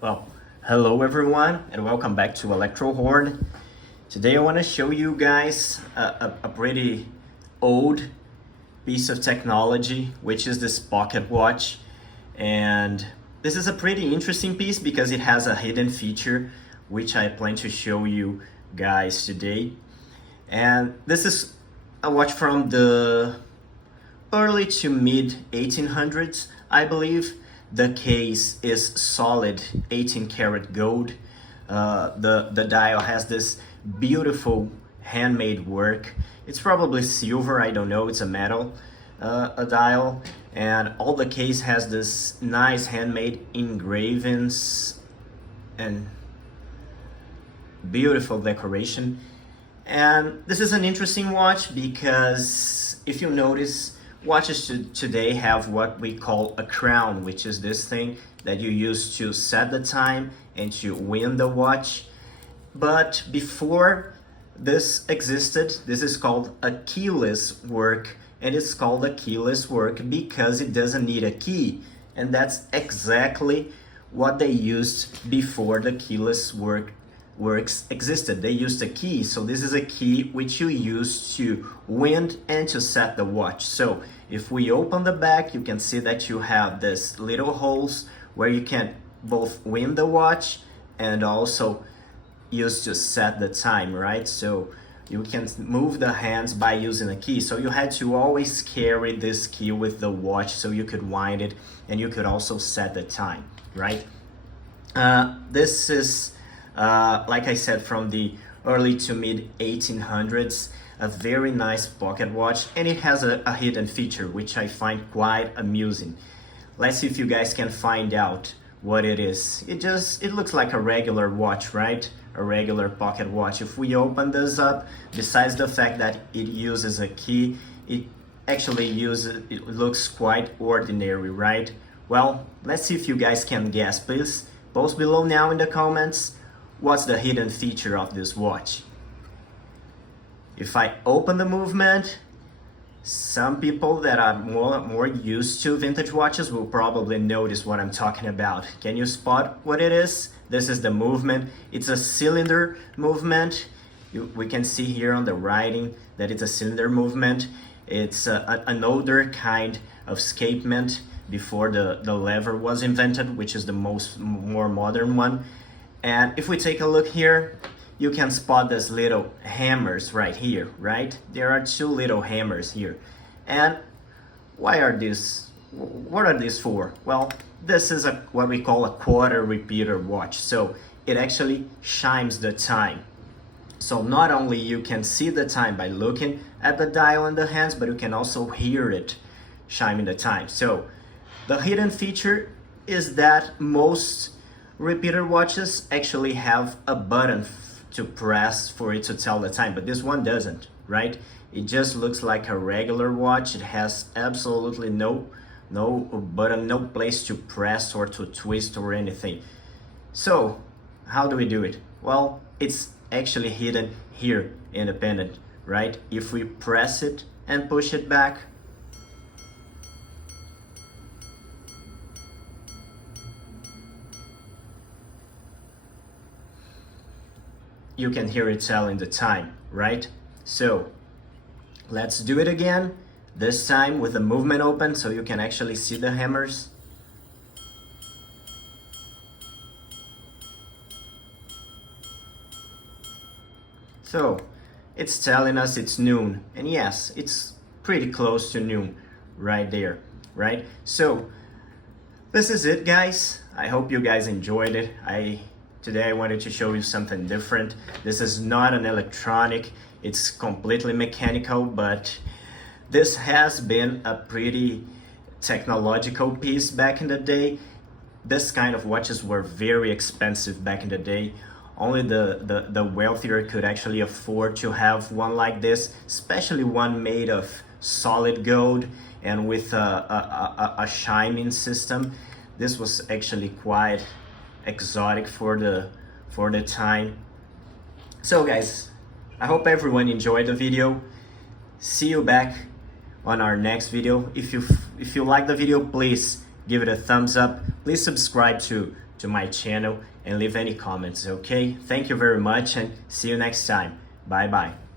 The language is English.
Well, hello everyone and welcome back to Electro Horde. Today I want to show you guys a pretty old piece of technology, which is this pocket watch. And this is a pretty interesting piece because it has a hidden feature which I plan to show you guys today. And this is a watch from the early to mid 1800s, I believe. The case is solid 18 karat gold. The dial has this beautiful handmade work. It's probably silver, I don't know, it's a metal a dial. And all the case has this nice handmade engravings and beautiful decoration. And this is an interesting watch because if you notice, watches today have what we call a crown, which is this thing that you use to set the time and to wind the watch. But before this existed, this is called a keyless work, and it's called a keyless work because it doesn't need a key. And that's exactly what they used before the keyless works existed. They used a key, so this is a key which you use to wind and to set the watch. So if we open the back, you can see that you have this little holes where you can both wind the watch and also use to set the time, right? So you can move the hands by using a key. So you had to always carry this key with the watch so you could wind it and you could also set the time, right? This is like I said, from the early to mid 1800s, a very nice pocket watch, and it has a hidden feature which I find quite amusing. Let's see if you guys can find out what it is. It looks like a regular watch, right? A regular pocket watch. If we open this up, besides the fact that it uses a key, it looks quite ordinary, right? Well, let's see if you guys can guess. Please post below now in the comments. What's the hidden feature of this watch? If I open the movement, some people that are more used to vintage watches will probably notice what I'm talking about. Can you spot what it is? This is the movement. It's a cylinder movement. We can see here on the writing that it's a cylinder movement. It's an older kind of escapement before the lever was invented, which is the more modern one. And if we take a look here, you can spot these little hammers right here, right? There are two little hammers here. And what are these for? Well, this is what we call a quarter repeater watch. So it actually chimes the time. So not only you can see the time by looking at the dial in the hands, but you can also hear it chiming the time. So the hidden feature is that most repeater watches actually have a button to press for it to tell the time, but this one doesn't, right? It just looks like a regular watch. It has absolutely no button, no place to press or to twist or anything. So how do we do it? Well, it's actually hidden here, independent, right? If we press it and push it back, you can hear it telling the time, right? So let's do it again, this time with the movement open so you can actually see the hammers. So it's telling us it's noon, and yes, it's pretty close to noon right there, right? So this is it, guys. I hope you guys enjoyed it. Today I wanted to show you something different. This is not an electronic, it's completely mechanical, but this has been a pretty technological piece back in the day. This kind of watches were very expensive back in the day. Only the wealthier could actually afford to have one like this, especially one made of solid gold and with a chiming system. This was actually quite exotic for the time. So guys, I hope everyone enjoyed the video. See you back on our next video. If you like the video, please give it a thumbs up. Please subscribe to to my channel and leave any comments, okay? Thank you very much and see you next time. Bye bye.